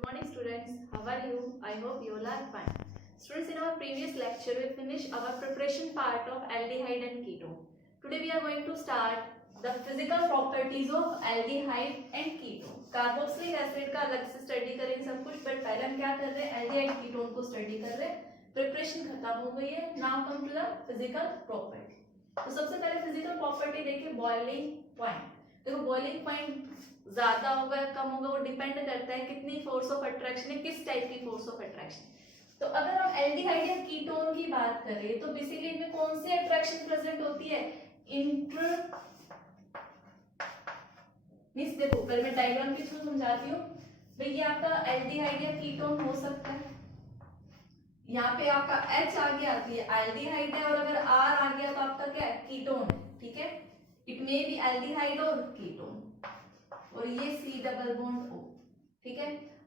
Good morning students, how are you? I hope you all are fine. Students, in our previous lecture we finished our preparation part of aldehyde and ketone. Today we are going to start the physical properties of aldehyde and ketone. Carboxylic acid का अलग से study करेंगे सब कुछ, but पहले हम क्या कर रहे हैं, एल्डिहाइड कीटोन को स्टडी कर रहे हैं. प्रिपरेशन खत्म हो गई है. Now come to the physical property. तो सबसे पहले फिजिकल प्रॉपर्टी देखिए, बॉइलिंग पॉइंट. देखो बॉइलिंग पॉइंट ज्यादा होगा या कम होगा वो डिपेंड करता है कितनी फोर्स ऑफ अट्रैक्शन है, किस टाइप की फोर्स ऑफ अट्रैक्शन. तो अगर हम एल्डिहाइड या कीटोन की बात करें तो बेसिकली इनमें कौन सी अट्रैक्शन प्रेजेंट होती है, इंटर मींस. देखो पहले मैं डायग्राम के थ्रू समझाती हूँ. भाई ये आपका एल्डिहाइड या कीटोन हो सकता है. यहाँ पे आपका H आगे आती है, एल्डिहाइड है, और अगर R आ गया तो आपका क्या है, कीटोन है. ठीक है, इट मे बी एल्डिहाइड और कीटोन. और ये C डबल बॉन्ड O. ठीक है,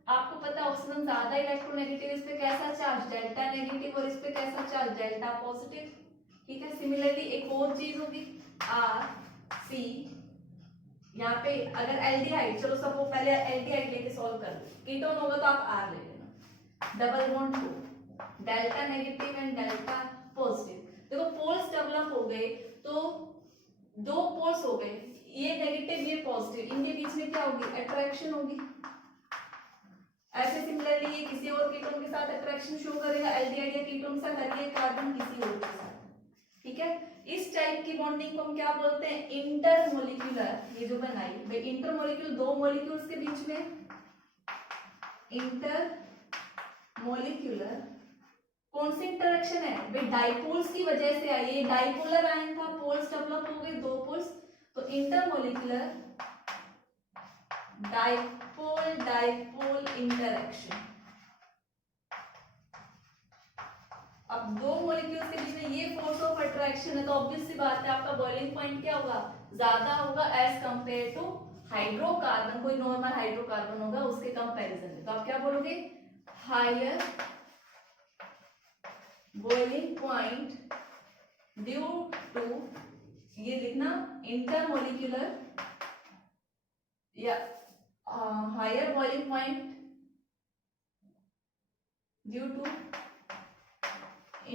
आपको पता है ऑक्सीजन ज्यादा इलेक्ट्रोनेगेटिव, इस पे कैसा चार्ज, डेल्टा नेगेटिव, और इस पे कैसा चार्ज, डेल्टा पॉजिटिव. ठीक है, सिमिलरली एक और चीज होगी R C. यहाँ पे अगर एल्डिहाइड, चलो सब वो पहले एल्डिहाइड लेके सॉल्व कर लो, कीटोन होगा तो आप R ले लेना. Double bond O, delta negative and delta positive. देखो पोल्स डेवलप हो गए तो दो पोल्स हो गए, ये नेगेटिव ये पॉजिटिव, इनके बीच में क्या होगी, अट्रैक्शन होगी. ऐसे सिमिलरली ये किसी और कीटोन के साथ अट्रैक्शन शो करेगा, एल्डिहाइड या कीटोन के साथ, और ये कार्बन किसी और के साथ. ठीक है, इस टाइप की बॉन्डिंग को हम क्या बोलते हैं, इंटरमोलिक्यूलर. ये जो बनाई भाई इंटरमोलिक्यूल, दो मॉलिक्यूल्स के बीच में इंटरमोलिक्यूलर कौन सी इंटरेक्शन है भाई, डाइपोल्स की वजह से आई. ये डाइपोलर आयन था, पोल्स डेवलप हो गए, दो पोल्स, तो इंटरमोलिक्यूलर डाइपोल डाइपोल इंटरेक्शन. अब दो मॉलिक्यूल्स के बीच में ये फोर्स ऑफ अट्रैक्शन है, तो ऑब्वियस सी बात है आपका बॉइलिंग पॉइंट क्या होगा, ज्यादा होगा एज कंपेयर टू हाइड्रोकार्बन. कोई नॉर्मल हाइड्रोकार्बन होगा उसके कंपैरिजन में, तो आप क्या बोलोगे, higher boiling point due to, ये लिखना इंटरमोलिक्यूलर या higher boiling point due to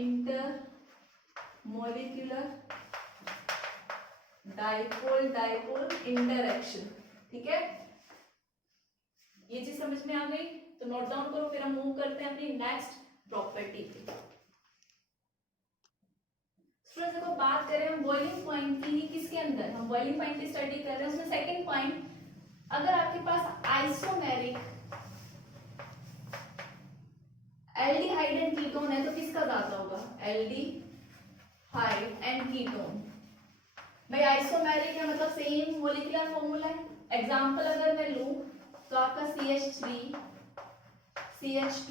intermolecular dipole dipole interaction. ठीक है, ये चीज समझ में आ गई तो नोट डाउन करो, फिर हम मूव करते हैं अपनी नेक्स्ट प्रॉपर्टी पे. स्टूडेंट्स देखो बात करें हम बॉइलिंग पॉइंट की, किसके अंदर हम बॉइलिंग पॉइंट की स्टडी कर रहे हैं, उसमें सेकंड पॉइंट, अगर आपके पास आइसोमेरिक एल्डिहाइड एंड कीटोन है तो किसका ज्यादा होगा, एल्डिहाइड एंड कीटोन. भाई आइसोमेरिक है मतलब सेम मॉलिक्यूलर फॉर्मूला है. एग्जांपल अगर मैं लूं तो आपका CH3 CH2,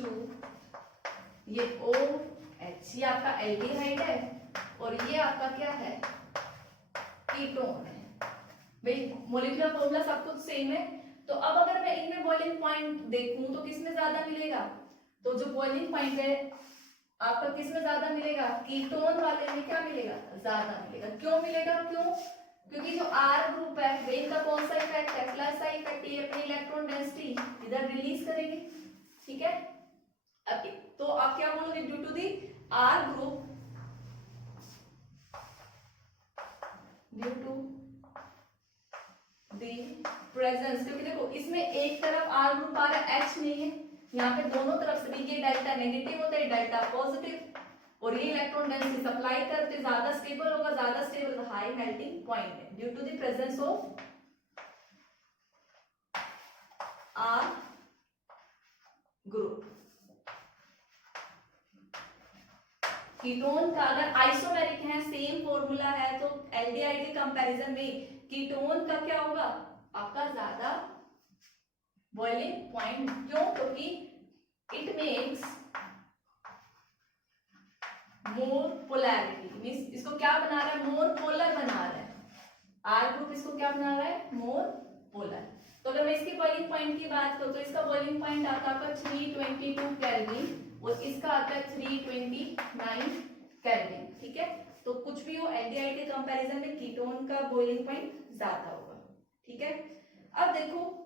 ये OH, ये आपका एल्डिहाइड है और ये आपका क्या है, कीटोन है. भाई मॉलिक्यूलर फॉर्मूला सब कुछ सेम है. तो अब अगर मैं इनमें बॉइलिंग पॉइंट देखूं तो किसमें ज्यादा मिलेगा, तो जो बॉइलिंग पॉइंट है आपका किसमें ज्यादा मिलेगा, कीटोन वाले में क्या मिलेगा, ज्यादा मिलेगा. क्यों मिलेगा, क्यों, क्योंकि जो R ग्रुप है वे इनका कौन सा इफेक्ट है, प्लस सा इफेक्ट, ये अपनी इलेक्ट्रॉन डेंसिटी इधर रिलीज करेंगे. ठीक है, अब तो आप क्या बोलोगे, due to the R group, due to the presence, क्योंकि देखो इसमें एक तरफ R ग्रुप आ रहा है, H नहीं है. यहाँ पे दोनों तरफ से भी ये डेल्टा नेगेटिव होता है, डेल्टा पॉजिटिव, और ये इलेक्ट्रॉन डेंसिटी सप्लाई करते ज्यादा स्टेबल होगा, ज्यादा स्टेबल हाई मेल्टिंग पॉइंट है due to the presence of R group. Ketone का अगर आइसोमेरिक है, सेम फॉर्मूला है, तो एल्डिहाइड के कंपैरिजन में कीटोन का क्या होगा, आपका ज्यादा बॉइलिंग पॉइंट. क्यों, क्योंकि it makes more polarity, means इसको क्या बना रहा है, मोर पोलर बना रहा है. R ग्रुप इसको क्या बना रहा है, मोर पोलर. तो अगर मैं इसकी बॉइलिंग पॉइंट की बात करूं तो इसका बॉइलिंग पॉइंट आता है 322 केल्विन और इसका आता है 329 केल्विन. ठीक है, तो कुछ भी हो एल्डिहाइड के कंपैरिजन में कीटोन का बॉइलिंग पॉइंट ज्यादा होगा. ठीक है, अब देखो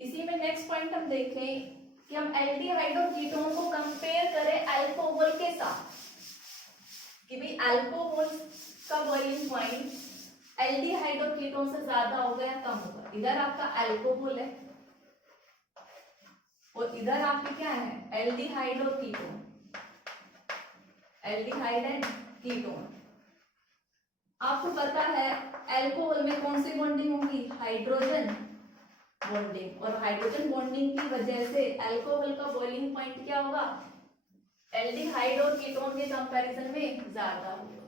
इसी में नेक्स्ट पॉइंट हम देखें, कि हम एल्डिहाइड और कीटोन को कंपेयर करें अल्कोहल के साथ, कि भाई अल्कोहल का बॉइलिंग पॉइंट एल्डिहाइड और कीटोन से ज्यादा होगा या कम होगा। इधर आपका अल्कोहल है और इधर आपके क्या है, एल्डिहाइड और कीटोन, एल्डिहाइड एंड कीटोन। आपको पता है अल्कोहल में कौन सी बॉन्डिंग होगी, हाइड्रोजन बॉन्डिंग, और हाइड्रोजन बॉन्डिंग की वजह से अल्कोहल का बॉइलिंग पॉइंट क्या होगा, एल्डिहाइड और कीटोन के कंपैरिजन में ज्यादा होगा।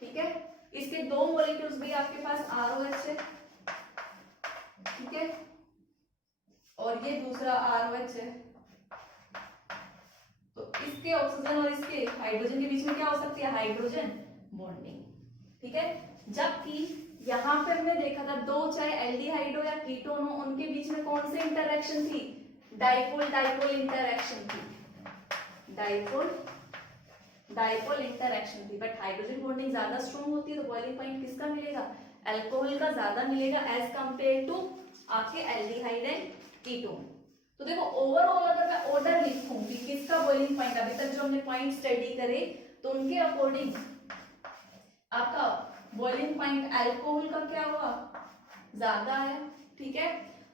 ठीक है, इसके दो मॉलिक्यूल्स भी आपके पास ROH है, ठीक है, और ये दूसरा ROH है। तो इसके ऑक्सीजन और इसके हाइड्रोजन के बीच में क्या हो सकती है, हाइड्रोजन बॉन्डिंग। ठीक है, जबकि यहाँ पे हमने देखा था दो, चाहे एल्डिहाइड हो या कीटोन हो, उनके बीच में कौन सी इंटरेक्शन थी, डाइपोल डाइपोल इंटरेक्शन थी, डाइपोल डाइपोल इंटरेक्शन थी। बट हाइड्रोजन बॉन्डिंग ज्यादा स्ट्रॉन्ग होती है तो बॉइलिंग पॉइंट किसका मिलेगा, अल्कोहल का ज्यादा मिलेगा एज कंपेयर टू आपके एल्डिहाइड एंड कीटोन। तो देखो ओवरऑल अगर मैं ऑर्डर लिखूं कि किसका बॉइलिंग पॉइंट, अभी तक जो हमने पॉइंट स्टडी करे तो उनके अकॉर्डिंग आपका बॉइलिंग पॉइंट अल्कोहल का क्या हुआ, ज्यादा है। ठीक है,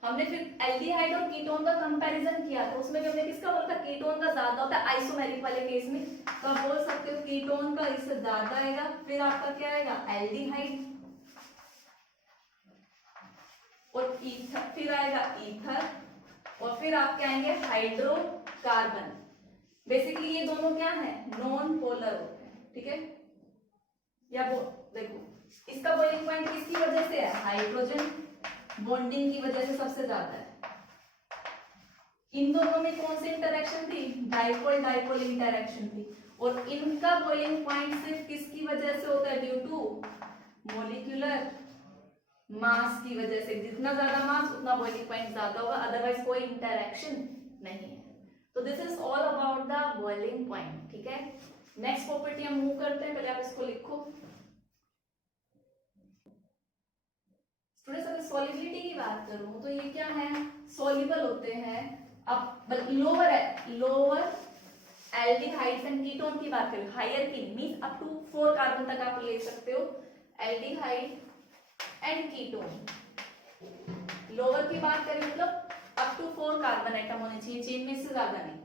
हमने फिर एल्डिहाइड और कीटोन का कंपैरिजन किया था, उसमें भी हमने किसका बोला था, कीटोन का ज्यादा होता है आइसोमेरिक वाले केस में, तो आप बोल सकते हो कीटोन का इससे ज्यादा आएगा। फिर आपका क्या आएगा, एल्डिहाइड, और ईथर, फिर आएगा ईथर, और फिर आपके आएंगे हाइड्रोकार्बन। बेसिकली ये दोनों क्या है, नॉन पोलर होते हैं। ठीक है, या वो देखो इसका बॉइलिंग पॉइंट किसकी वजह से है, हाइड्रोजन बॉन्डिंग की वजह से सबसे ज्यादा है। इन दोनों में कौन सी इंटरेक्शन थी, डाइपोल डाइपोल इंटरेक्शन थी, और इनका बॉइलिंग पॉइंट सिर्फ किसकी वजह से होता है, ड्यू टू मॉलिक्यूलर मास की वजह से। जितना ज्यादा मास उतना बॉइलिंग पॉइंट ज्यादा होगा, अदरवाइज कोई इंटरेक्शन नहीं है। तो this is all about the boiling point. ठीक है, नेक्स्ट प्रॉपर्टी हम मूव करते हैं, पहले आप इसको लिखो। स्टूडेंट्स अगर सॉलिबिलिटी की बात करूं तो ये क्या है, सॉल्युबल होते हैं। अब लोअर एल्डिहाइड्स एंड कीटोन की बात करें, हायर की मींस अप टू 4 कार्बन तक आप ले सकते हो, एल्डिहाइड एंड कीटोन। लोअर की बात करें मतलब अप टू 4 कार्बन एटम होने चाहिए, चेन में से ज्यादा नहीं।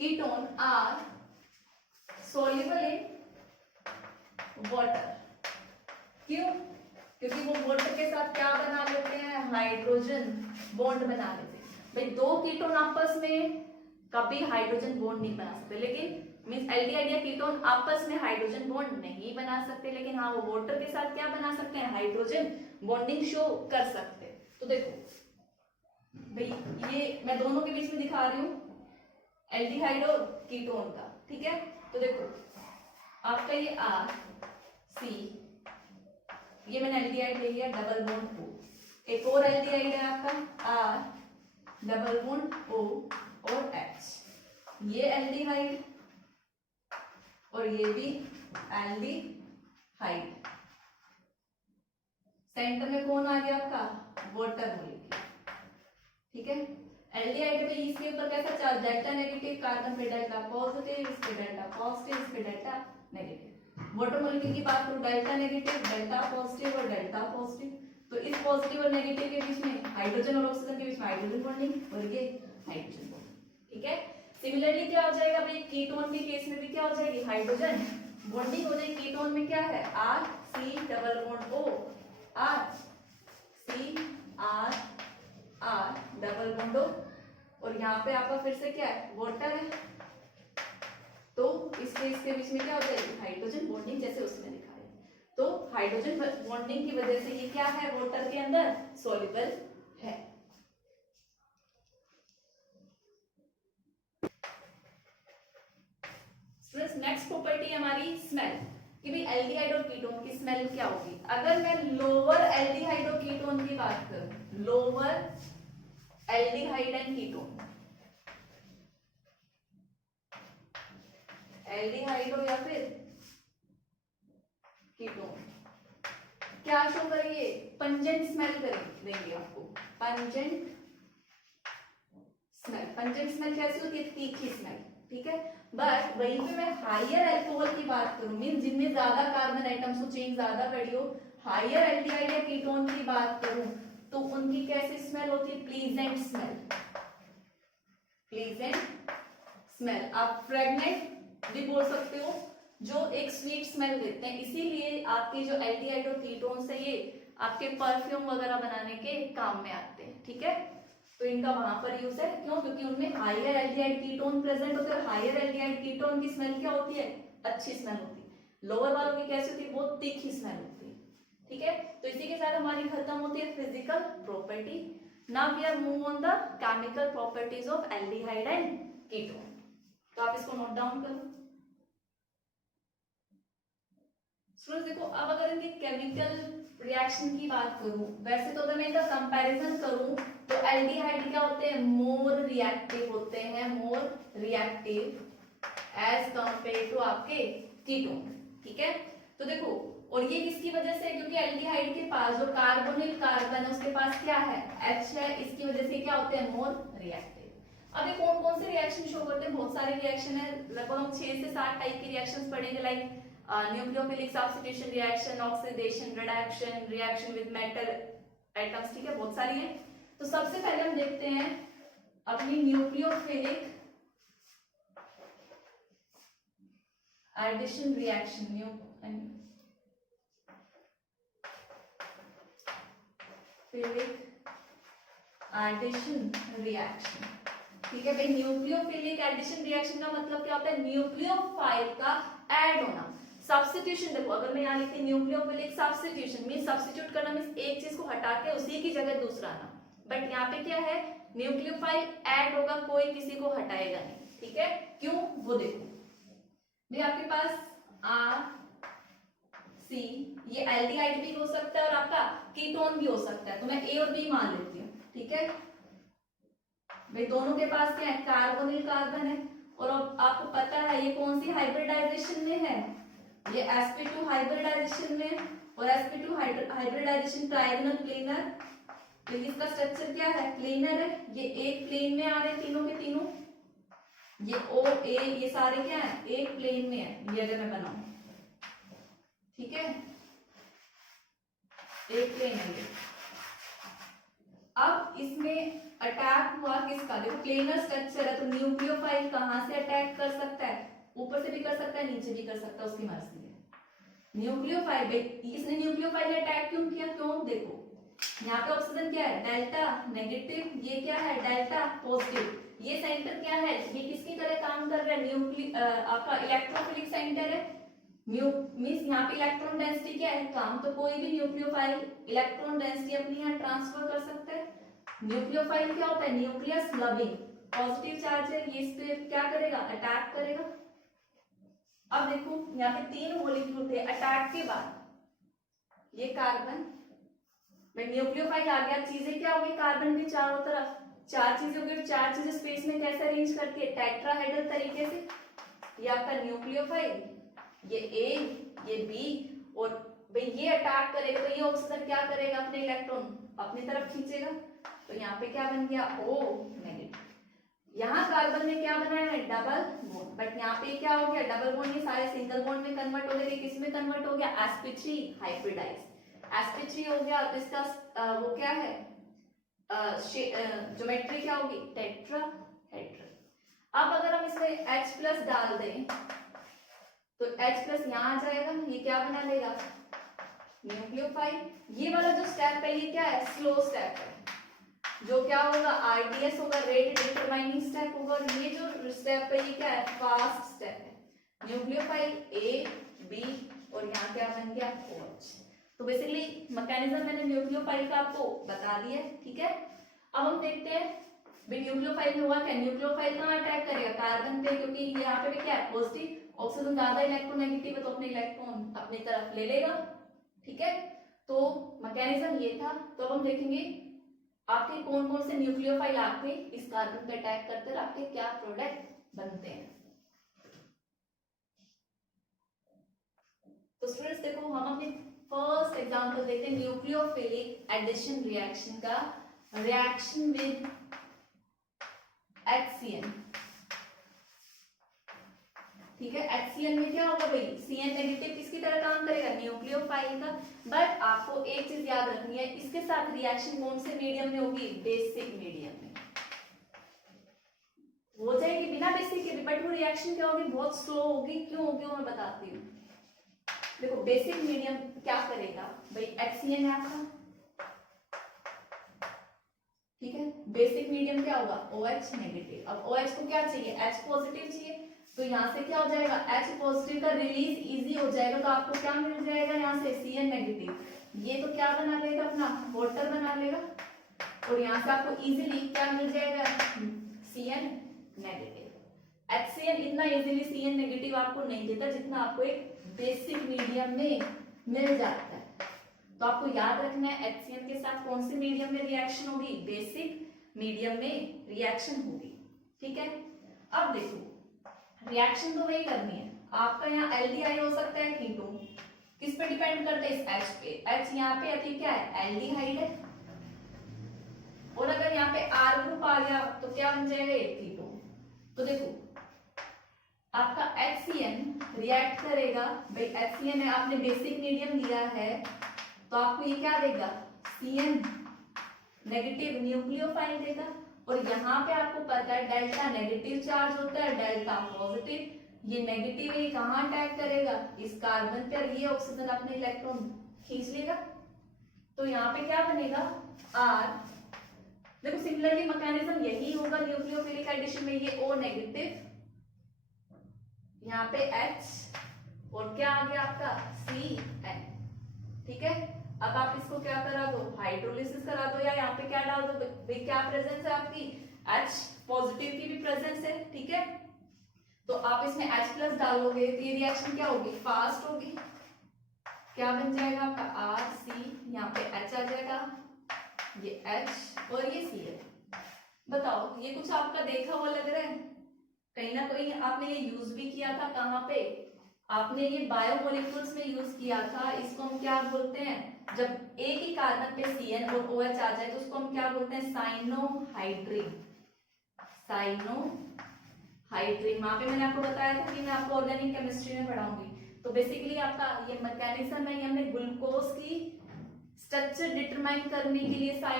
Ketone are soluble in water, क्यों, क्योंकि वो वाटर के साथ क्या बना लेते हैं, हाइड्रोजन बॉन्ड बना लेते हैं। भाई दो कीटोन आपस में कभी हाइड्रोजन बॉन्ड नहीं बना सकते, लेकिन मींस एल्डिहाइड या कीटोन आपस में हाइड्रोजन बॉन्ड नहीं बना सकते, लेकिन हाँ वो वाटर के साथ क्या बना सकते हैं, हाइड्रोजन बॉन्डिंग शो कर सकते हैं। तो देखो भाई ये मैं दोनों के बीच में दिखा रही हूँ एल्डिहाइड और कीटोन का। ठीक है, तो देखो आपका ये आर सी, ये मैंने एल्डिहाइड ले लिया, डबल बॉन्ड ओ, एक और एल्डिहाइड है आपका आर डबल बॉन्ड ओ और एच, ये एल्डिहाइड और ये भी एल्डिहाइड। सेंटर में कौन आ गया आपका, वाटर मॉलिक्यूल। ठीक है, एल्डिहाइड पे इसके ऊपर कैसा चार्ज, डेल्टा नेगेटिव, कार्बन पे डेल्टा पॉजिटिव, इस पे डेल्टा पॉजिटिव, इस पे डेल्टा नेगेटिव। वाटर मॉलिक्यूल की बात करूं, डेल्टा नेगेटिव, डेल्टा पॉजिटिव और डेल्टा पॉजिटिव। तो इस पॉजिटिव और नेगेटिव के बीच में हाइड्रोजन और ऑक्सीजन के बीच में हाइड्रोजन बॉन्डिंग और ये हाइड्रोजन बॉन्डिंग। ठीक है, सिमिलरली क्या हो जाएगा भाई, कीटोन के केस में भी क्या हो जाएगी, हाइड्रोजन बॉन्डिंग हो जाएगी। कीटोन में क्या है, R C double bond O, R C R R double bond O, और यहाँ पे आपका फिर से क्या है, वाटर है, तो इसके बीच में क्या हो जाएगी, हाइड्रोजन बॉन्डिंग, जैसे उसमें दिखा है। तो हाइड्रोजन बॉन्डिंग की वजह से ये क्या है, वाटर के अंदर सॉल्युबल है। स्टूडेंट्स नेक्स्ट प्रॉपर्टी हमारी स्मेल, कि भाई एल्डिहाइड और कीटोन की स्मेल क्या होगी। अगर मैं लोअर एल्डिहाइड और कीटोन की बात करूं, lower aldehyde and ketone, aldehyde हो या फिर कीटोन, क्या शो करेंगे, पंजेंट स्मेल देंगे आपको, पंजेंट पंचेंट स्मेल कैसी होती है, तीखी स्मेल, ठीक है। बट वहीं पे मैं हायर अल्कोहल की बात करूं, मीन जिनमें ज्यादा कार्बन आइटम्स हो, चेन ज्यादा बड़ी हो, हायर एल्डिहाइड या कीटोन की बात करूं तो उनकी कैसी स्मेल होती है, प्लीजेंट स्मेल, प्लीजेंट स्मेल। आप फ्रेगनेंट भी बोल सकते हो, जो एक स्वीट स्मेल देते हैं। इसीलिए आपके जो एल्डिहाइड और कीटोन्स है ये आपके परफ्यूम वगैरह बनाने के काम में आते हैं, ठीक है। तो इनका वहां पर यूज है, क्यों, क्योंकि उनमें हायर एल्डिहाइड कीटोन प्रेजेंट होते हैं। हायर एल्डिहाइड कीटोन की स्मेल क्या होती है, अच्छी स्मेल होती है। लोअर वालों की कैसी होती है, बहुत तीखी स्मेल होती है, ठीक है। तो इसी के साथ हमारी खत्म होती है physical property. Now we are move on the chemical properties of aldehyde and ketone. तो आप इसको नोट डाउन करो स्टूडेंट्स। देखो अब अगर इनके केमिकल रिएक्शन की बात करूं, वैसे तो अगर मैं इनका कंपैरिजन करूं तो एल्डिहाइड क्या होते हैं, मोर रिएक्टिव होते हैं, more reactive as compare to आपके कीटोन, ठीक है। तो देखो, और ये किसकी वजह से, क्योंकि एल्डिहाइड के पास जो कार्बोनिल कार्बन है उसके पास क्या है, H है, इसकी वजह से क्या होते हैं, मोर रिएक्टिव। अब ये कौन कौन से रिएक्शन शो करते हैं, बहुत सारे रिएक्शन है, लगभग हम 6 से 7 टाइप के रिएक्शंस पढ़ेंगे, like nucleophilic substitution reaction, oxidation, reduction, reaction with metal items, ठीक है, बहुत सारी है। तो सबसे पहले हम देखते हैं अपनी nucleophilic addition reaction, nucleophilic addition reaction, ठीक है भाई। न्यूक्लियोफिलिक एडिशन रिएक्शन का मतलब क्या होता है, न्यूक्लियोफाइल का ऐड होना। सब्स्टिट्यूशन देखो, अगर मैं यहाँ लिखती हूँ न्यूक्लियोफिलिक सब्स्टिट्यूशन, मीन सब्स्टिट्यूट करना, मीन एक चीज को हटा के उसी की जगह दूसरा आना। बट यहाँ पे क्या है, न्यूक्लियोफाइल ऐड होगा, कोई किसी को हटाएगा नहीं, ठीक है। क्यों, वो देखो भाई, आपके पास R C, ये एल्डिहाइड भी हो सकता है और आपका कीटोन भी हो सकता है, तो मैं A और B मान लेती हूँ, ठीक है भाई। दोनों के पास क्या है, कार्बोनिल कार्बन है, और अब आपको पता है ये कौन सी हाइब्रिडाइजेशन में है, ये sp2 हाइब्रिडाइजेशन में, और sp2 हाइब्रिडाइजेशन ट्रायगोनल प्लेनर। तो इसका स्ट्रक्चर क्या है, प्लेनर है, ये एक प्लेन में आ रहे हैं तीनों के तीनों, ये O A ये सारे क्या है, एक प्लेन में है, ये अगर मैं बनाऊं, ठीक है, एक प्लेन है ये। अब इसमें अटैक हुआ किसका, देखो प्लेनर स्ट्रक्चर है, तो न्यूक्लियोफाइल कहां से अटैक कर सकता है, ऊपर से भी कर सकता है, नीचे भी कर सकता है, उसकी मर्जी है। न्यूक्लियोफाइल, इसने न्यूक्लियोफाइल अटैक क्यों किया, क्यों, देखो यहाँ पे ऑक्सीजन क्या है, डेल्टा नेगेटिव, ये क्या है, डेल्टा पॉजिटिव, ये सेंटर क्या है, ये किसकी तरह काम कर रहा है, आपका इलेक्ट्रोफिलिक सेंटर है, मींस यहाँ पे इलेक्ट्रॉन डेंसिटी क्या है, काम, तो कोई भी न्यूक्लियोफाइल इलेक्ट्रॉन डेंसिटी अपनी यहाँ ट्रांसफर कर सकता है। न्यूक्लियोफाइल क्या होता है, न्यूक्लियस लविंग, पॉजिटिव चार्ज है, ये इस पे क्या करेगा, अटैक करेगा। अब देखो यहाँ पे 3 मॉलिक्यूल थे, अटैक के बाद ये कार्बन, न्यूक्लियोफाइल आ गया, चीजें क्या हो गई, कार्बन के चारों तरफ 4 चीजें हो गई, 4 चीजें स्पेस में कैसे अरेंज करती है, टेट्राहेड्रल तरीके से। ये आपका न्यूक्लियोफाइल, ये A, ये B, और भाई ये अटैक करेगा, तो ये ऑक्सीजन क्या करेगा, अपने इलेक्ट्रॉन अपनी तरफ खींचेगा, तो यहाँ पे क्या बन गया, O नेगेटिव। यहाँ कार्बन ने क्या बनाया है, डबल बॉन्ड, बट यहाँ पे क्या हो गया, डबल बॉन्ड, ये सारे सिंगल बॉन्ड में कन्वर्ट हो गए, किस में कन्वर्ट हो गया, sp3 हाइब्रिडाइज, sp3 हो गया, तो इसका वो क्या है, ज्योमेट्री क्या होगी, टेट्राहेड्रल। अब अगर हम इसमें H प्लस डाल दें तो H प्लस यहाँ आ जाएगा, ये क्या बना लेगा, न्यूक्लियोफाइल। ये वाला जो स्टेप है ये क्या है, स्लो स्टेप है, जो क्या होगा, RDS होगा, रेट डिटरमाइनिंग स्टेप होगा, और ये जो स्टेप है ये क्या है, फास्ट स्टेप है। न्यूक्लियोफाइल A B और यहाँ क्या बन गया, OH। तो बेसिकली मैकेनिज्म मैंने न्यूक्लियोफाइल का आपको बता दिया, ठीक है। अब हम देखते हैं भाई न्यूक्लियोफाइल में हुआ क्या, न्यूक्लियोफाइल कहाँ अटैक करेगा, कार्बन पे, क्योंकि यहाँ पे भी क्या है, पॉजिटिव, ऑक्सीजन ज्यादा इलेक्ट्रोनेगेटिव है, तो अपने इलेक्ट्रॉन अपनी तरफ ले लेगा, ठीक है। तो मैकेनिज्म ये था। तो अब हम देखेंगे आपके कौन कौन से न्यूक्लियोफाइल आपके इस कार्बन पे अटैक करते हैं, आपके क्या प्रोडक्ट बनते हैं। तो स्टूडेंट्स देखो, हम अपने फर्स्ट एग्जांपल देखते हैं न्यूक्लियोफिलिक एडिशन रिएक्शन का, रिएक्शन विद HCl HCN, ठीक है। HCN में क्या होगा भाई, CN नेगेटिव किसकी तरह काम करेगा, न्यूक्लियोफाइल का। बट आपको एक चीज याद रखनी है, इसके साथ रिएक्शन कौन से मीडियम में होगी, बेसिक मीडियम में हो जाएगी, बिना बेसिक के भी। बट वो रिएक्शन क्या होगी, बहुत स्लो होगी। क्यों होगी वो मैं बताती हूँ। देखो बेसिक मीडियम क्या करेगा भाई, HCN है आपका, ठीक है। बेसिक मीडियम क्या होगा, OH नेगेटिव। अब OH को क्या चाहिए, H पॉजिटिव चाहिए, तो यहाँ से क्या हो जाएगा, H पॉजिटिव का रिलीज इजी हो जाएगा, तो आपको क्या मिल जाएगा यहाँ से, CN नेगेटिव। ये तो क्या बना लेगा, अपना वाटर बना लेगा, और यहाँ से आपको इजीली क्या मिल जाएगा, CN नेगेटिव। HCN इतना इजीली CN नेगेटिव आपको नहीं देता जितना आपको एक बेसिक मीडियम में मिल जाता है। तो आपको याद रखना है HCN के साथ कौन से मीडियम में रिएक्शन होगी, बेसिक मीडियम में रिएक्शन होगी, ठीक है। अब देखो रिएक्शन तो वही करनी है आपका, यहाँ एल्डिहाइड हो सकता है कीटोन, किस पे डिपेंड करता है, इस H पे। H यहाँ पे अति क्या है, एल्डिहाइड है, और अगर यहाँ पे R ग्रुप आ गया तो क्या बन जाएगा, एक कीटोन। तो देखो आपका HCN रिएक्ट करेगा भाई, HCN है, आपने बेसिक मीडियम दिया है, तो आपको ये क्या देगा, CN नेगेटिव न्यूक्लियोफाइल देगा। और यहाँ पे आपको पता है डेल्टा नेगेटिव चार्ज होता है, डेल्टा पॉजिटिव। ये नेगेटिव है, कहाँ अटैक करेगा, इस कार्बन पे, और ये ऑक्सीजन अपने इलेक्ट्रॉन खींच लेगा। तो यहाँ पे क्या बनेगा, R। देखो सिमिलरली मैकेनिज्म यही होगा न्यूक्लियोफिलिक एडिशन में, ये O नेगेटिव, यहाँ पे H, और क्या आ गया आपका CN, ठीक है। अब आप इसको क्या करा दो, हाइड्रोलिसिस करा दो, या यहाँ पे क्या डाल दो, क्या प्रेजेंस है आपकी, H पॉजिटिव की भी प्रेजेंस है, ठीक है। तो आप इसमें H प्लस डालोगे तो ये रिएक्शन क्या होगी, फास्ट होगी। क्या बन जाएगा आपका RC, यहाँ पे H आ जाएगा, ये H और ये CN। बताओ ये कुछ आपका देखा हुआ लग रहा है, कहीं ना कहीं आपने ये यूज भी किया था, कहाँ पे आपने ये बायोमोलिक्यूल्स में यूज किया था। इसको हम क्या बोलते हैं, जब एक ही कार्बन पे CN और OH आ जाए तो उसको हम क्या बोलते हैं, साइनोहाइड्रिन। साइनोहाइड्रिन, वहां पे मैंने आपको बताया था कि मैं आपको ऑर्गेनिक केमिस्ट्री में पढ़ाऊंगी। तो बेसिकली आपका ये मैकेनिज्म है, ये हमने ग्लूकोज की स्ट्रक्चर डिटरमाइन करने के लिए इसका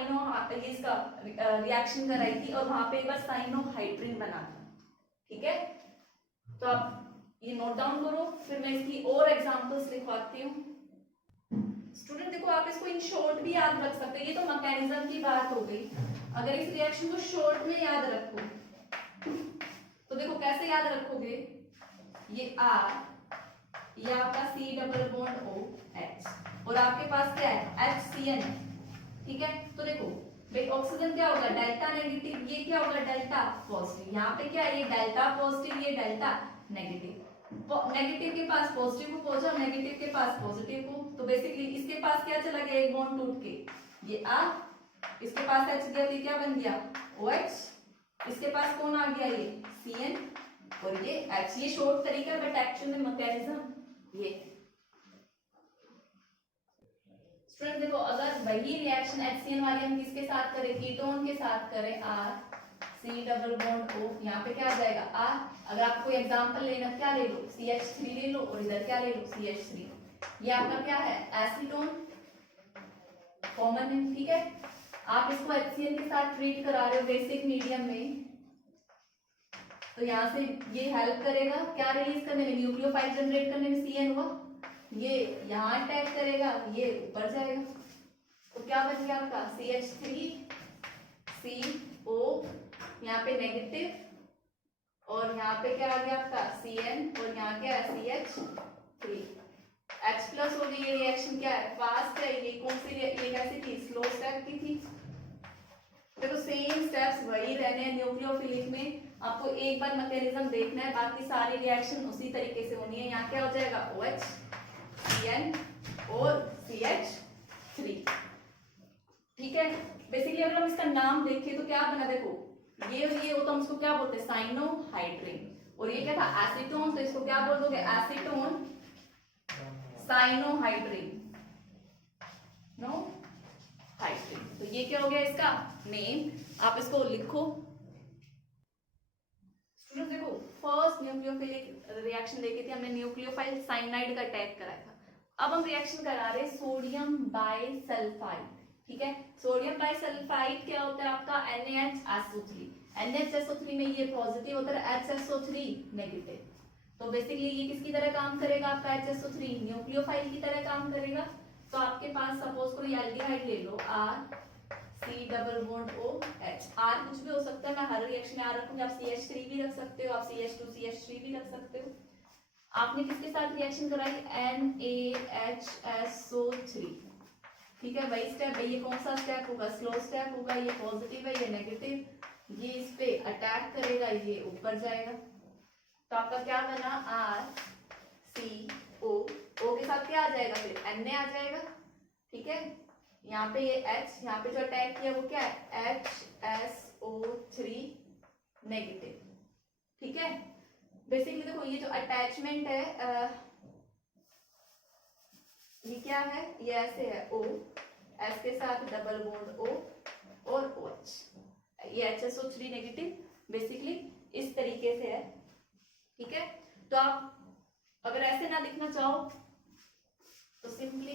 रिएक्शन कराई थी, और वहां पे एक बार साइनोहाइड्रिन बना था, ठीक है। तो आप ये नोट डाउन करो, फिर मैं इसकी और एग्जांपल्स लिखवाती हूँ। स्टूडेंट देखो आप इसको इन शॉर्ट भी याद रख सकते हैं, ये तो मैकेनिज्म की बात हो गई। अगर इस रिएक्शन को शॉर्ट में याद रखो तो देखो कैसे याद रखोगे, ये R, ये आपका C डबल बॉन्ड OH, और आपके पास क्या है HCN, ठीक है। तो देखो भाई ऑक्सीजन क्या होगा, डेल्टा नेगेटिव, ये क्या होगा, डेल्टा पॉजिटिव। यहाँ पे क्या है, ये डेल्टा पॉजिटिव, ये डेल्टा नेगेटिव। नेगेटिव के पास पॉजिटिव को पहुंचा, नेगेटिव के पास पॉजिटिव को, तो बेसिकली इसके पास क्या चला गया, एक बॉन्ड टूट के, ये R, इसके पास H दिया तो क्या बन गया, OH, इसके पास कौन आ गया, ये CN, और ये H। ये शॉर्ट तरीका, बट एक्चुअल में मैकेनिज्म ये। स्टूडेंट देखो अगर वही रिएक्शन HCN वाली हम किसके साथ करें, कीटोन के साथ करें, RC डबल बॉन्ड O, यहाँ पे क्या आ जाएगा R। अगर आपको एग्जांपल लेना क्या ले लो, CH3 ले लो, और इधर क्या ले लो, CH3। ये आपका क्या है, एसीटोन, कॉमन है, ठीक है। आप इसको HCN के साथ ट्रीट करा रहे हो बेसिक मीडियम में, तो यहाँ से ये हेल्प करेगा क्या रिलीज करने में, न्यूक्लियोफाइल जनरेट करने में, CN हुआ, ये यहाँ अटैक करेगा, ये ऊपर जाएगा, तो क्या बच गया आपका CH3 CO, यहाँ पे नेगेटिव, और यहाँ पे क्या आ गया आपका CN, और यहाँ क्या है CH3। H प्लस हो गई, ये रिएक्शन क्या है, फास्ट है, ये कौन सी, ये कैसी थी, स्लो स्टेप की थी। देखो सेम स्टेप्स वही रहने हैं न्यूक्लियोफिलिक में, आपको एक बार मैकेनिज्म देखना है, बाकी सारी रिएक्शन उसी तरीके से होनी है। यहाँ क्या हो जाएगा OH, CN और CH3, ठीक है। बेसिकली अगर हम इसका नाम देखें तो क्या बना, देखो ये और ये हो तो हम इसको क्या बोलते हैं, साइनोहाइड्रिन, और ये क्या था एसीटोन, तो इसको क्या बोल दोगे, एसीटोन साइनोहाइड्रिन, नो हाइड्रिन। तो ये क्या हो गया इसका नेम, आप इसको लिखो। न्यूक्लियोफिलिक रिएक्शन देखी थी, हमने न्यूक्लियोफाइल साइनाइड का अटैक कराया था। अब हम रिएक्शन करा रहे हैं सोडियम बाइसल्फाइड, ठीक है। सोडियम बाइसल्फाइड क्या होता है आपका NaHSO3, NaHSO3 में ये पॉजिटिव होता है, HSO3 नेगेटिव। तो बेसिकली ये किसकी तरह काम करेगा आपका HSO3 न्यूक्लियोफाइल की तरह काम करेगा। तो आपके पास सपोज करो ये एल्डिहाइड ले लो, R C double bond OH, R कुछ भी हो सकता है, मैं हर रिएक्शन में R रखूंगी, आप CH3 भी रख सकते हो, आप CH2 CH3 भी रख सकते हो। आपने किसके साथ रिएक्शन कराई NaHSO3, ठीक है। वही स्टेप है, ये कौन सा स्टेप होगा, स्लो स्टेप होगा, ये पॉजिटिव है ये नेगेटिव, ये इस पे अटैक करेगा ये ऊपर जाएगा। तो आपका क्या बना RCO, O के साथ क्या आ जाएगा फिर Na आ जाएगा, ठीक है। यहाँ पे ये H, यहाँ पे जो अटैक किया वो क्या है HSO3 नेगेटिव, ठीक है। बेसिकली देखो ये जो अटैचमेंट है ये क्या है, ये ऐसे है O, S के साथ डबल बॉन्ड O और OH, ये HSO3 नेगेटिव बेसिकली इस तरीके से है, ठीक है। तो आप अगर ऐसे ना लिखना चाहो तो सिंपली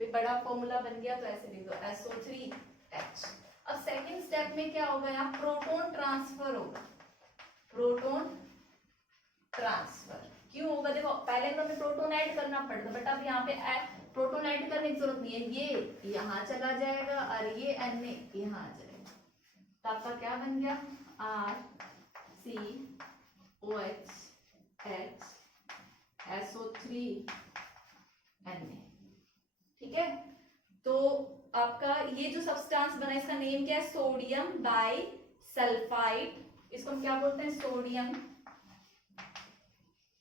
भी बड़ा फॉर्मूला बन गया तो ऐसे लिख दो SO3H। अब सेकंड स्टेप में क्या होगा, यहाँ प्रोटॉन ट्रांसफर होगा, प्रोटॉन ट्रांसफर क्यों होगा, देखो पहले तो हमें प्रोटॉन ऐड करना पड़ता, बट अब यहाँ पे प्रोटॉन ऐड करने की जरूरत नहीं है, ये यहाँ चला जाएगा और ये Na यहाँ आ जाएगा। तो आपका क्या बन गया RCOH SO3 Na, ठीक है। तो आपका ये जो सब्सटेंस बना इसका नेम क्या है, सोडियम बाइसल्फाइड, इसको हम क्या बोलते हैं सोडियम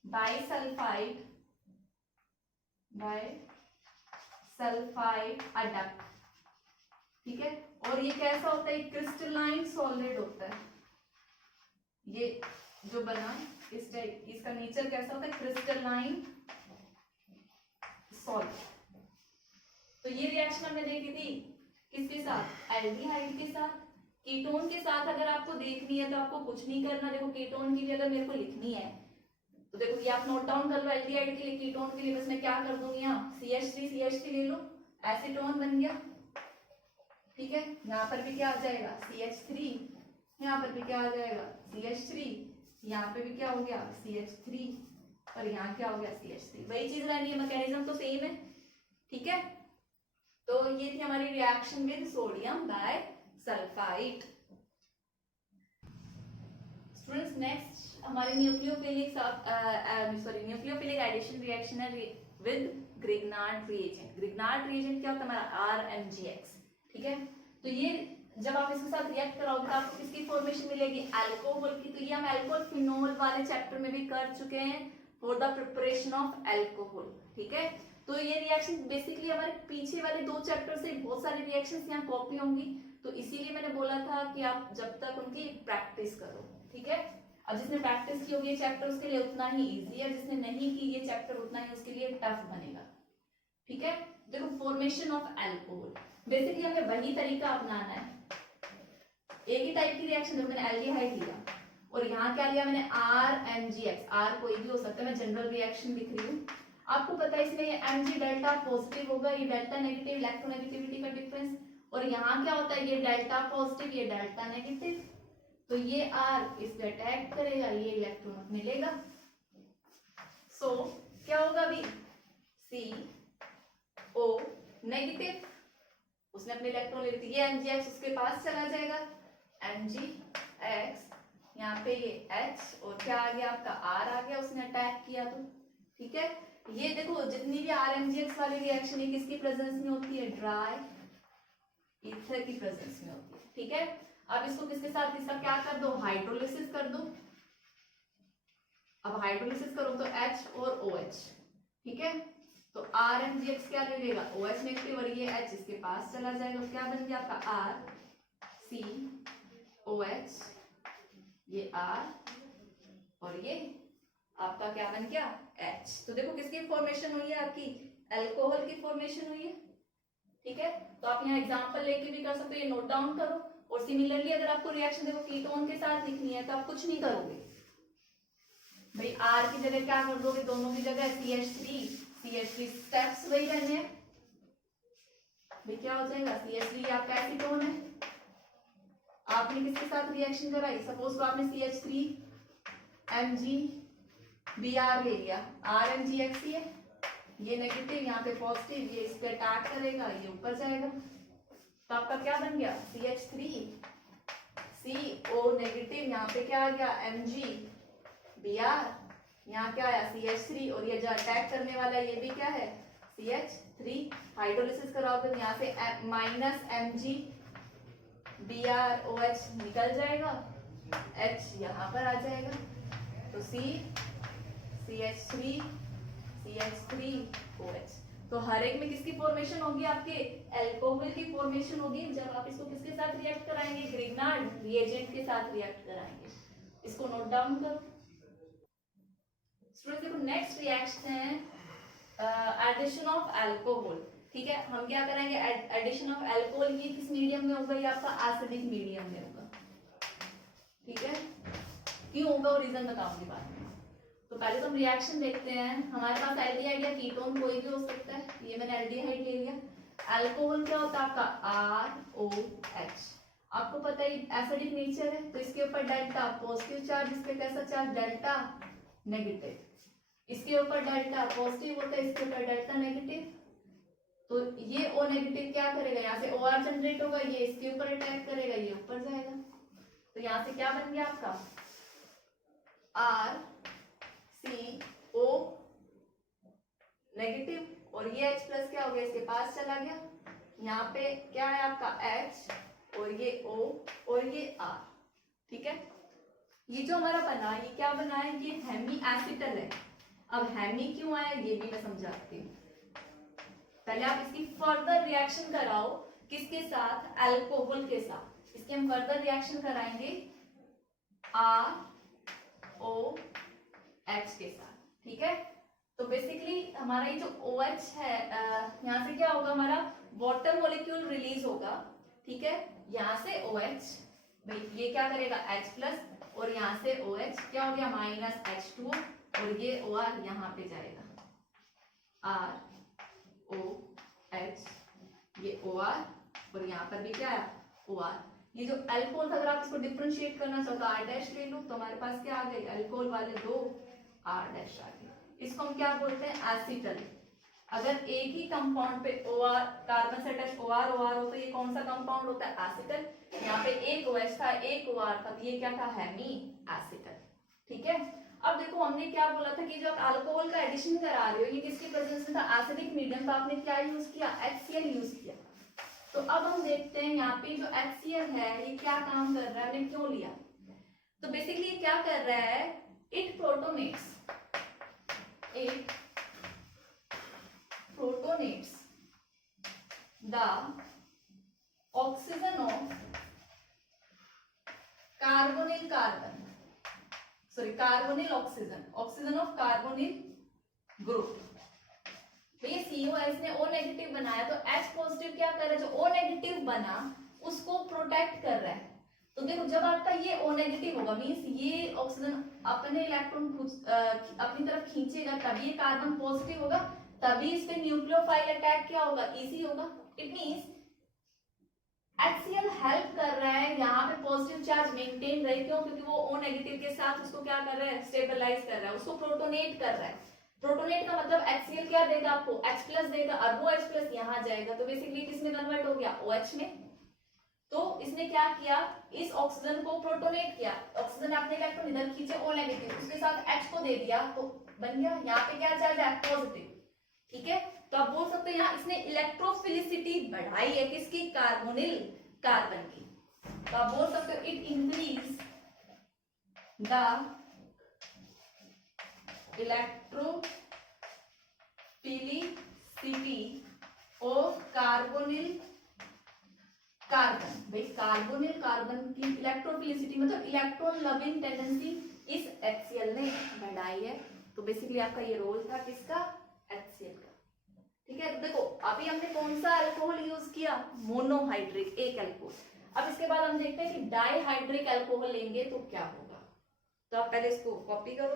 बाइसल्फाइड अडक्ट, ठीक है। और ये कैसा होता है, क्रिस्टलाइन सॉलिड होता है, ये जो बना इस टाइप, इसका नेचर कैसा होता है क्रिस्टलाइन सॉलिड। तो ये रिएक्शन हमने देखी थी किसके साथ, एल्डिहाइड के साथ। कीटोन के साथ अगर आपको देखनी है तो आपको कुछ नहीं करना, देखो कीटोन की भी अगर मेरे को लिखनी है तो देखो ये आप नोट डाउन कर लो, एल्डिहाइड के लिए कीटोन के लिए बस मैं क्या कर दूंगी, यहाँ CH3 ले लो, एसीटोन बन गया, ठीक है। यहाँ पर भी क्या आ जाएगा CH3, यहाँ पर भी क्या आ जाएगा CH3, यहाँ पे भी क्या हो गया CH3 और यहाँ क्या हो गया CH3, वही चीज रहनी है, मैकेनिज्म तो सेम है, ठीक है। तो ये थी हमारी reaction with sodium bisulphide. Students next हमारे न्यूक्लियोफिलिक न्यूक्लियोफिलिक एडिशन रिएक्शन है with Grignard reagent. Grignard reagent क्या होता है हमारा RMgX, ठीक है। तो ये जब आप इसके साथ रिएक्ट कराओगे तो आपको किसकी फॉर्मेशन मिलेगी, अल्कोहल की। तो ये हम अल्कोहल फिनोल वाले चैप्टर में भी कर चुके हैं for the preparation of alcohol, ठीक है। तो ये रिएक्शन बेसिकली हमारे पीछे वाले दो चैप्टर से बहुत सारी रिएक्शंस यहाँ कॉपी होंगी, तो इसीलिए मैंने बोला था कि आप जब तक उनकी प्रैक्टिस करो, ठीक है। अब जिसने प्रैक्टिस की होगी ये चैप्टर उसके लिए उतना ही इजी है, जिसने नहीं की ये चैप्टर उतना ही उसके लिए टफ बनेगा, ठीक है। देखो फॉर्मेशन ऑफ अल्कोहल बेसिकली हमें वही तरीका अपनाना है, एक ही टाइप की रिएक्शन। जो मैंने एल्डिहाइड लिया और यहाँ क्या लिया मैंने RMgX, R कोई भी हो सकता है, मैं जनरल रिएक्शन लिख रही हूँ। आपको पता है इसमें ये Mg डेल्टा पॉजिटिव होगा, ये डेल्टा नेगेटिव, इलेक्ट्रोनेगेटिविटी का डिफरेंस। और यहाँ क्या होता है ये डेल्टा पॉजिटिव ये डेल्टा नेगेटिव, तो ये R इस पे अटैक करेगा, ये इलेक्ट्रॉन मिलेगा। सो क्या होगा अभी CO नेगेटिव, उसने अपने इलेक्ट्रॉन ले ली, ये Mgx उसके पास चला जाएगा, Mgx यहाँ पे ये H और क्या आ गया आपका R आ गया, उसने अटैक किया तो, ठीक है। ये देखो जितनी भी RMgX वाली रिएक्शन है किसकी प्रेजेंस में होती है, ड्राई ईथर की प्रेजेंस में होती है, ठीक है। अब इसको किसके साथ, इसका क्या कर दो हाइड्रोलिसिस कर दो। अब हाइड्रोलिसिस करो तो H और OH, ठीक है। तो RMgX क्या ले लेगा OH नेगेटिव और ये H इसके पास चला जाएगा, तो क्या बन गया आपका RCOH, ये R और ये आपका क्या बन गया H। तो देखो किसकी फॉर्मेशन हुई है आपकी, अल्कोहल की फॉर्मेशन हुई है, ठीक है। तो आप यहाँ एग्जांपल लेके भी कर सकते हो, ये नोट डाउन करो। और सिमिलरली अगर आपको रिएक्शन देखो कीटोन के साथ लिखनी है तो आप कुछ नहीं करोगे, भाई R की जगह क्या कर दोगे, दोनों की जगह CH3 स्टेप्स वही रहने हैं भाई। क्या हो जाएगा, CH3 आपका एसीटोन है। आपने किसके साथ रिएक्शन कराई, सपोज को आपने CH3 MgBr ले लिया, RMgX है, ये नेगेटिव यहाँ पे पॉजिटिव, ये इस पे अटैक करेगा, ये ऊपर जाएगा, तो आपका क्या बन गया CH3CO नेगेटिव, यहाँ पे क्या आ गया MgBr, यहाँ क्या आया CH3, और ये जो अटैक करने वाला है ये भी क्या है CH3। हाइड्रोलिसिस कराओगे तो यहाँ से -MgBrOH निकल जाएगा, H यहाँ पर आ जाएगा, तो CH3OH। तो हर एक में किसकी फॉर्मेशन होगी, आपके अल्कोहल की फॉर्मेशन होगी जब आप इसको किसके साथ रिएक्ट कराएंगे, ग्रिग्नार्ड रिएजेंट के साथ रिएक्ट कराएंगे। इसको नोट डाउन करो स्टूडेंट्स। देखो नेक्स्ट रिएक्शन है एडिशन ऑफ अल्कोहल। ठीक है, हम क्या करेंगे, एडिशन ऑफ अल्कोहल, ये किस मीडियम में होगा, ये आपका एसिडिक मीडियम में होगा। ठीक है, क्यों होगा और रीजन बताऊंगी बाद में। तो पहले तो हम रिएक्शन देखते हैं। हमारे पास एल्डिहाइड या कीटोन कोई भी हो सकता है, ये मैंने एल्डिहाइड ले लिया। अल्कोहल क्या होता है आपका ROH, आपको पता है एसिडिक नेचर है, तो इसके ऊपर डेल्टा पॉजिटिव चार्ज, इस पे कैसा चार्ज डेल्टा नेगेटिव, इसके ऊपर डेल्टा पॉजिटिव होता है, इसके ऊपर डेल्टा नेगेटिव, तो ये O नेगेटिव क्या करेगा, यहाँ से OR जनरेट होगा, ये इसके ऊपर अटैक करेगा, ये ऊपर जाएगा, तो यहाँ से क्या बन गया आपका RCO नेगेटिव, और ये H प्लस क्या हो गया, इसके पास चला गया, यहाँ पे क्या है आपका H, और ये O और ये R। ठीक है, ये जो हमारा बना, ये क्या बना है, ये हेमी एसिटल है। अब हेमी क्यों आया ये भी मैं समझाती हूँ। पहले आप इसकी फर्दर रिएक्शन कराओ, किसके साथ, अल्कोहल के साथ। इसके हम फर्दर रिएक्शन कराएंगे ROH के साथ। ठीक है, तो बेसिकली हमारा ये जो OH है, यहाँ से क्या होगा, हमारा वाटर मॉलिक्यूल रिलीज होगा। ठीक है, यहाँ से OH, भाई ये क्या करेगा H प्लस, और यहाँ से OH क्या हो गया -H2, और ये OR यहाँ पे जाएगा ROH, ये OR, और यहाँ पर भी क्या है OR। ये जो अल्कोहल था, अगर आप इसको डिफरेंशिएट करना चाहो तो R' ले लो, तो हमारे पास क्या आ गई, अल्कोहल वाले दो R' आ गए। इसको हम क्या बोलते हैं, एसिटल। अगर एक ही कंपाउंड पे OR, कार्बन से अटैच OR हो तो ये कौन सा कंपाउंड होता है, एसिटल। यहाँ पे एक OH था, एक OR था, तो ये क्या था, हेमी एसिटल। ठीक है, अब देखो हमने क्या बोला था कि जब अल्कोहल का एडिशन करा रहे हो, ये किसकी प्रेजेंस में था, एसिडिक मीडियम, तो आपने क्या यूज किया, HCl यूज किया। तो अब हम देखते हैं यहाँ पे जो HCl है ये क्या काम कर रहा है, हमने क्यों लिया। तो बेसिकली ये क्या कर रहा है, it protonates the oxygen of carbonyl oxygen of carbonyl group. ये COH ने O नेगेटिव बनाया, तो H पॉजिटिव क्या कर रहा है, जो O नेगेटिव बना उसको प्रोटेक्ट कर रहा है। तो देखो जब आपका ये O नेगेटिव होगा, मीन्स ये ऑक्सीजन अपने इलेक्ट्रॉन अपनी तरफ खींचेगा, तभी ये कार्बन पॉजिटिव होगा, तभी इस पे न्यूक्लियोफाइल अटैक क्या होगा, इजी होगा। इट मीन्स HCl हेल्प कर रहा है यहाँ पे पॉजिटिव चार्ज मेंटेन रहे, क्यों, क्योंकि वो O नेगेटिव के साथ उसको क्या कर रहा है, स्टेबलाइज कर रहा है, उसको प्रोटोनेट कर रहा है। प्रोटोनेट का मतलब HCl क्या देगा आपको, H प्लस देगा, और वो H प्लस यहाँ जाएगा, तो बेसिकली किसमें कन्वर्ट हो गया, OH में। तो इसने क्या किया, इस ऑक्सीजन को प्रोटोनेट किया, ऑक्सीजन अपने इलेक्ट्रॉन इधर खींचे O नेगेटिव, उसके साथ H को दे दिया, तो बन गया यहाँ पे क्या चल रहा है, पॉजिटिव। ठीक है, तो आप बोल सकते हैं यहाँ इसने इलेक्ट्रोफिलिसिटी बढ़ाई है, किसकी, कार्बोनिल कार्बन की। तो आप बोल सकते हो it increase the electrophilicity of carbonyl carbon. भाई कार्बोनिल कार्बन की इलेक्ट्रोफिलिसिटी मतलब इलेक्ट्रॉन लविंग टेंडेंसी इस HCl ने बढ़ाई है। तो बेसिकली आपका ये रोल था किसका, HCl का। ठीक है, तो देखो अभी हमने कौन सा अल्कोहल यूज किया, मोनोहाइड्रिक, एक अल्कोहल। अब इसके बाद हम देखते हैं कि डाइहाइड्रिक अल्कोहल लेंगे तो क्या होगा। तो आप पहले इसको कॉपी करो,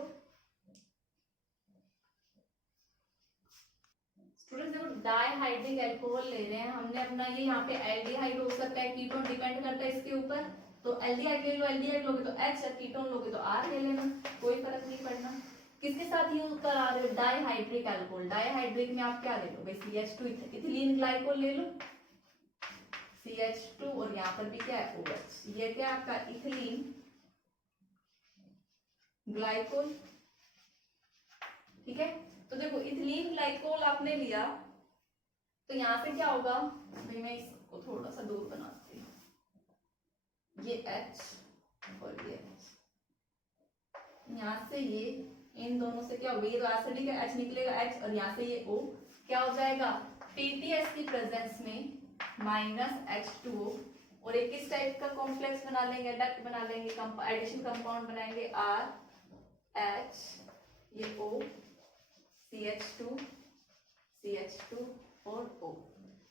स्टूडेंट्स देखो डाइहाइड्रिक अल्कोहल ले रहे हैं हमने अपना, ये यहाँ पे एल्डिहाइड हो सकता है, कीटोन डिपेंड करता है इसके ऊपर, तो एल्डिहाइड ले लो, एल्डिहाइड लोगे तो H, कीटोन लोगे तो R ले लेना, कोई फर्क नहीं पड़ना। किसके साथ यूज करा रहे हो? Dihydric alcohol. डाइहाइड्रिक में आप क्या ले लो भाई? CH2 इथिलीन ग्लाइकोल ले लो, CH2, और यहाँ पर भी क्या है? OH। ये क्या आपका? Ethylene glycol. ठीक है, तो देखो इथिलीन ग्लाइकोल आपने लिया तो यहां से क्या होगा भाई, मैं इसको थोड़ा सा दूर बनाती हूँ, ये H और ये H, यहां से ये इन दोनों से क्या होगा? ये तो एसिडिक है, H निकलेगा H, और यहाँ से ये O क्या हो जाएगा? PTS की प्रेजेंस में -H2O, और एक किस टाइप का कॉम्प्लेक्स बना लेंगे? एडक्ट बना लेंगे, एडिशन कंपाउंड बनाएंगे, R H, ये O, CH2 CH2 और O।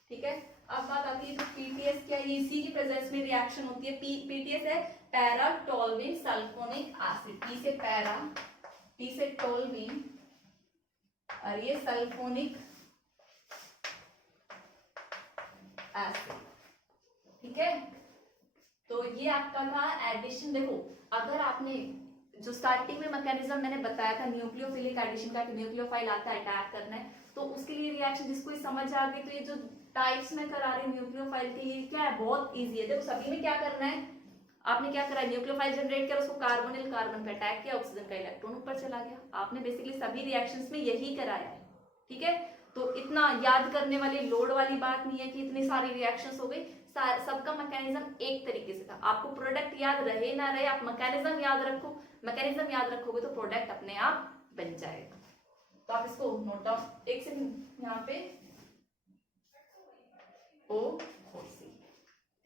ठीक है, अब बात आती है तो PTS क्या है? इसी की प्रेजेंस में रिएक्शन होती है। PTS है para toluene sulphonic acid, P से पैरा, T से टोल्यूइन, और ये सल्फोनिक एसिड। ठीक है, तो ये आपका था एडिशन। देखो अगर आपने जो स्टार्टिंग में मैकेनिज्म मैंने बताया था न्यूक्लियोफिलिक एडिशन का, न्यूक्लियोफाइल आता है अटैक करना है, तो उसके लिए रिएक्शन जिसको समझ आ गई, तो ये जो टाइप्स में करा रही हूँ न्यूक्लियोफाइल की, ये क्या है? बहुत इजी है। देखो सभी में क्या करना है, आपने क्या करा? न्यूक्लियोफाइल जनरेट किया, उसको कार्बोनिल कार्बन पे अटैक किया, ऑक्सीजन का इलेक्ट्रॉन ऊपर चला गया। आपने बेसिकली सभी रिएक्शंस में यही कराया है। ठीक है, तो इतना याद करने वाली लोड वाली बात नहीं है कि इतनी सारी रिएक्शंस हो गई, सबका मैकेनिज्म एक तरीके से था। आपको प्रोडक्ट याद रहे ना रहे, आप मैकेनिज्म याद रखो, मैकेनिज्म याद रखोगे तो प्रोडक्ट अपने आप बन जाएगा। तो आप इसको नोट डाउन, एक सेकंड यहाँ पे O और C।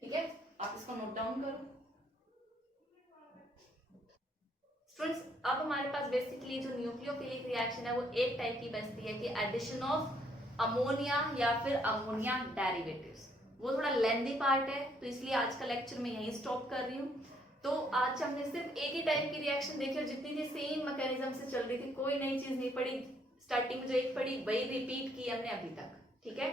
ठीक है, आप इसको नोट डाउन करो स्टूडेंट्स। अब हमारे पास बेसिकली जो न्यूक्लियोफिलिक रिएक्शन है वो एक टाइप की बचती है कि एडिशन ऑफ अमोनिया या फिर अमोनिया डेरिवेटिव्स। वो थोड़ा लेंदी पार्ट है, तो इसलिए आज का लेक्चर मैं यहीं स्टॉप कर रही हूँ। तो आज हमने सिर्फ एक ही टाइप की रिएक्शन देखी और जितनी थी सेम मैकेनिज्म से चल रही थी, कोई नई चीज नहीं पड़ी। स्टार्टिंग में जो एक पड़ी वही रिपीट की हमने अभी तक। ठीक है,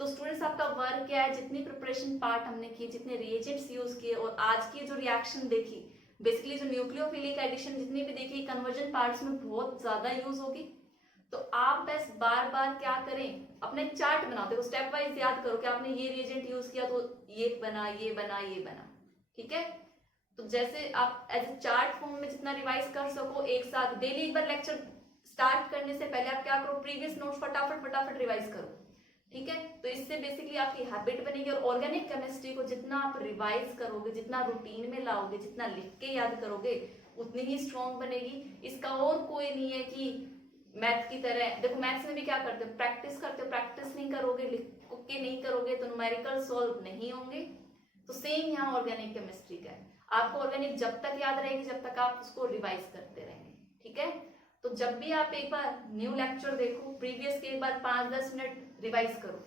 तो स्टूडेंट्स आपका वर्क क्या है? जितनी प्रिपरेशन पार्ट हमने किए, जितने रिएजेंट्स यूज किए, और आज की जो रिएक्शन देखी, बेसिकली जो न्यूक्लियोफिलिक एडिशन जितनी भी देखी, कन्वर्जन पार्ट्स में बहुत ज्यादा यूज होगी। तो आप बस बार बार क्या करें, अपने चार्ट बनाओ, देखो स्टेप वाइज याद करो कि आपने ये रिएजेंट यूज किया तो ये बना, ये बना, ये बना। ठीक है, तो जैसे आप एज ए चार्ट फॉर्म में जितना रिवाइज कर सको एक साथ, डेली एक बार लेक्चर स्टार्ट करने से पहले आप क्या करो? प्रीवियस नोट्स फटाफट फटाफट रिवाइज करो। ठीक है, तो इससे बेसिकली आपकी हैबिट बनेगी, और ऑर्गेनिक केमिस्ट्री को जितना आप रिवाइज करोगे, जितना रूटीन में लाओगे, जितना लिख के याद करोगे, उतनी ही स्ट्रॉन्ग बनेगी। इसका और कोई नहीं है कि मैथ की तरह। देखो मैथ्स में भी क्या करते हो? प्रैक्टिस करते हो, प्रैक्टिस नहीं करोगे, लिख के नहीं करोगे तो न्यूमेरिकल सॉल्व नहीं होंगे। तो सेम यहाँ ऑर्गेनिक केमिस्ट्री का है, आपको ऑर्गेनिक जब तक याद रहेगी जब तक आप उसको रिवाइज करते रहेंगे। ठीक है, तो जब भी आप एक बार न्यू लेक्चर देखो, प्रीवियस के एक बार 5-10 मिनट रिवाइज करो।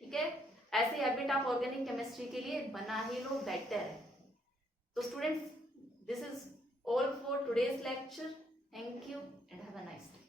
ठीक है, ऐसे हैबिट आप ऑर्गेनिक केमिस्ट्री के लिए बना ही लो, बेटर है। तो students, this is all for today's lecture. Thank you and have a nice day.